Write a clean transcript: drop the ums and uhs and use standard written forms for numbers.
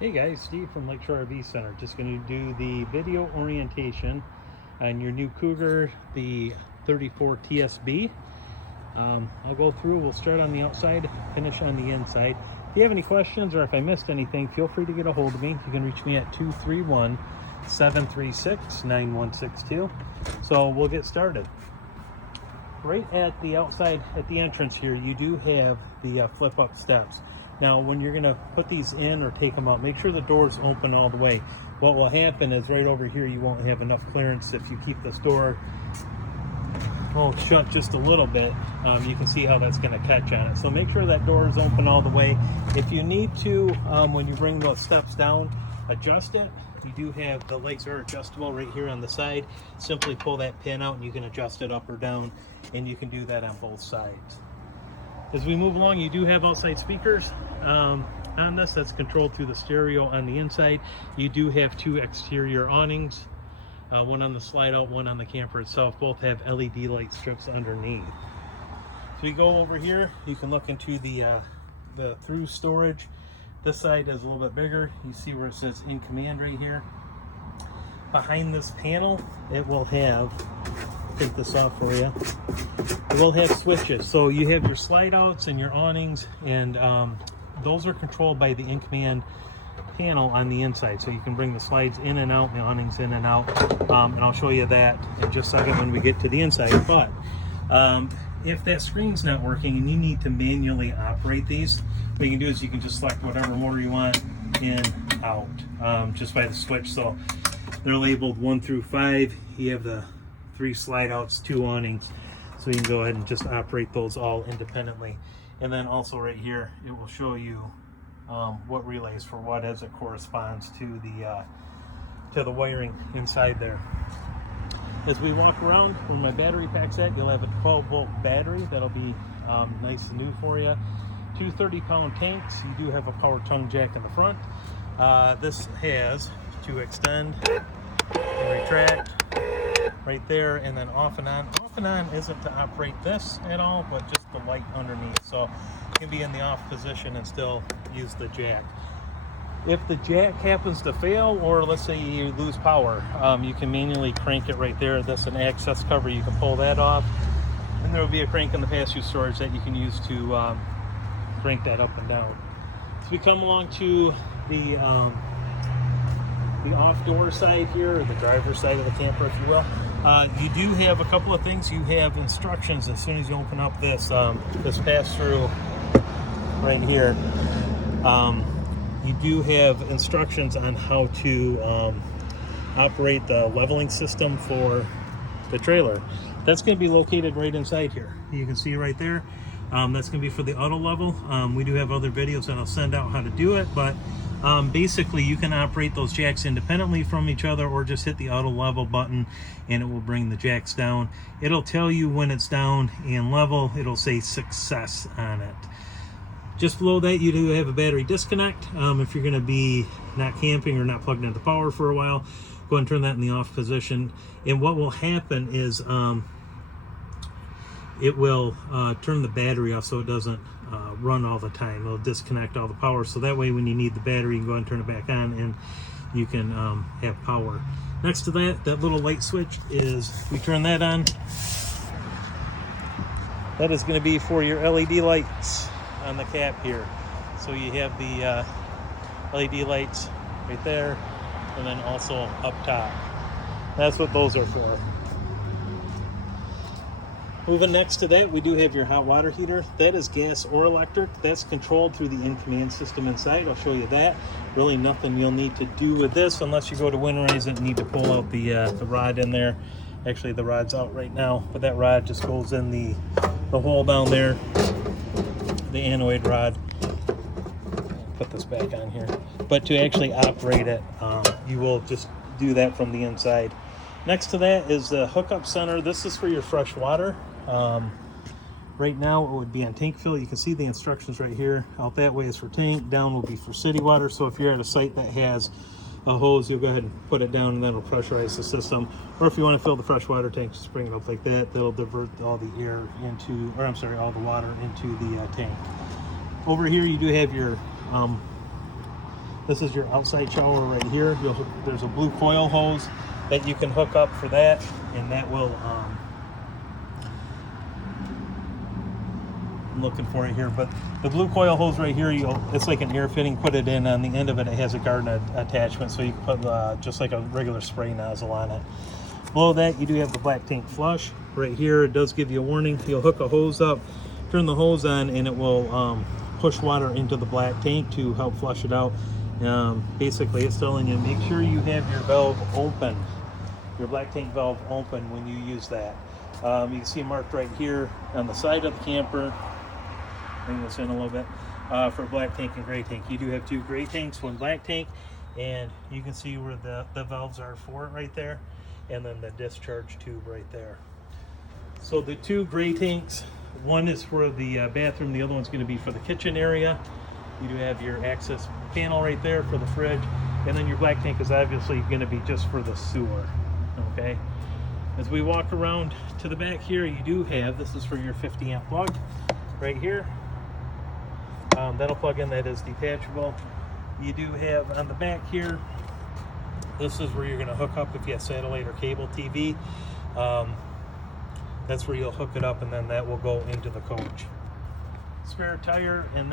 Hey guys, Steve from Lakeshore RV Center. Just going to do the video orientation on your new Cougar, the 34 TSB. I'll go through, we'll start on the outside, finish on the inside. If you have any questions or if I missed anything, feel free to get a hold of me. You can reach me at 231-736-9162. So we'll get started. Right at the outside, at the entrance here, you do have the flip-up steps. Now, when you're going to put these in or take them out, make sure the door's open all the way. What will happen is right over here, you won't have enough clearance if you keep this door shut just a little bit. You can see how that's going to catch on it. So make sure that door is open all the way. If you need to, when you bring those steps down, adjust it. You do have the legs are adjustable right here on the side. Simply pull that pin out and you can adjust it up or down, and you can do that on both sides. As we move along, you do have outside speakers on this. That's controlled through the stereo on the inside. You do have two exterior awnings, one on the slide out, one on the camper itself. Both have LED light strips underneath. So we go over here, you can look into the through storage. This side is a little bit bigger. You see where it says in command right here. Behind this panel, it will have, take this off for you. It will have switches. So you have your slide outs and your awnings, and those are controlled by the in command panel on the inside. So you can bring the slides in and out, the awnings in and out, and I'll show you that in just a second when we get to the inside. But if that screen's not working and you need to manually operate these, what you can do is you can just select whatever motor you want, in, out, just by the switch. So they're labeled 1 through 5. You have the 3 slide outs, 2 awnings. So you can go ahead and just operate those all independently. And then also right here, it will show you what relays for what as it corresponds to the wiring inside there. As we walk around, where my battery pack's at, you'll have a 12-volt battery. That'll be nice and new for you. 2 30-pound tanks. You do have a power tongue jack in the front. This has to extend and retract right there, and then off and on. Off and on isn't to operate this at all, but just the light underneath. So you can be in the off position and still use the jack. If the jack happens to fail, or let's say you lose power, you can manually crank it right there. That's an access cover. You can pull that off, and there will be a crank in the pass-through storage that you can use to crank that up and down. So we come along to the off-door side here, or the driver's side of the camper, if you will. You do have a couple of things. You have instructions as soon as you open up this this pass-through right here. You do have instructions on how to operate the leveling system for the trailer. That's going to be located right inside here. You can see right there. That's going to be for the auto level. We do have other videos that I'll send out how to do it, but basically you can operate those jacks independently from each other, or just hit the auto level button and it will bring the jacks down. It'll tell you when it's down and level. It'll say success on it. Just below that, you do have a battery disconnect. If you're going to be not camping or not plugged into power for a while, go ahead and turn that in the off position. And what will happen is it will turn the battery off so it doesn't run all the time. It'll disconnect all the power, so that way when you need the battery, you can go ahead and turn it back on and you can have power. Next to that, that little light switch is, we turn that on. That is going to be for your LED lights on the cap here. So you have the LED lights right there, and then also up top. That's what those are for. Moving next to that, we do have your hot water heater. That is gas or electric. That's controlled through the in-command system inside. I'll show you that. Really nothing you'll need to do with this unless you go to winterize it and need to pull out the rod in there. Actually, the rod's out right now, but that rod just goes in the hole down there, the anoid rod. Put this back on here. But to actually operate it, you will just do that from the inside. Next to that is the hookup center. This is for your fresh water. Right now it would be on tank fill. You can see the instructions right here. Out that way is for tank, down will be for city water. So if you're at a site that has a hose, you'll go ahead and put it down and that'll pressurize the system. Or if you want to fill the fresh water tank, just bring it up like that. That'll divert all the air into, or I'm sorry, all the water into the tank. Over here you do have your This is your outside shower right here. There's a blue coil hose that you can hook up for that, and that will, I'm looking for it here, but the blue coil hose right here, it's like an air fitting, put it in, on the end of it, it has a garden attachment, so you can put just like a regular spray nozzle on it. Below that, you do have the black tank flush. Right here, it does give you a warning. You'll hook a hose up, turn the hose on, and it will push water into the black tank to help flush it out. Basically, it's telling you, make sure you have your valve open, your black tank valve open when you use that. You can see marked right here on the side of the camper. Bring this in a little bit, for black tank and gray tank. You do have two gray tanks, one black tank, and you can see where the valves are for it right there, and then the discharge tube right there. So the two gray tanks, one is for the bathroom, the other one's going to be for the kitchen area. You do have your access panel right there for the fridge, and then your black tank is obviously going to be just for the sewer. Okay, as we walk around to the back here, you do have, this is for your 50 amp plug right here. That'll plug in, that is detachable. You do have on the back here, this is where you're going to hook up if you have satellite or cable TV. That's where you'll hook it up, and then that will go into the coach. Spare tire, and then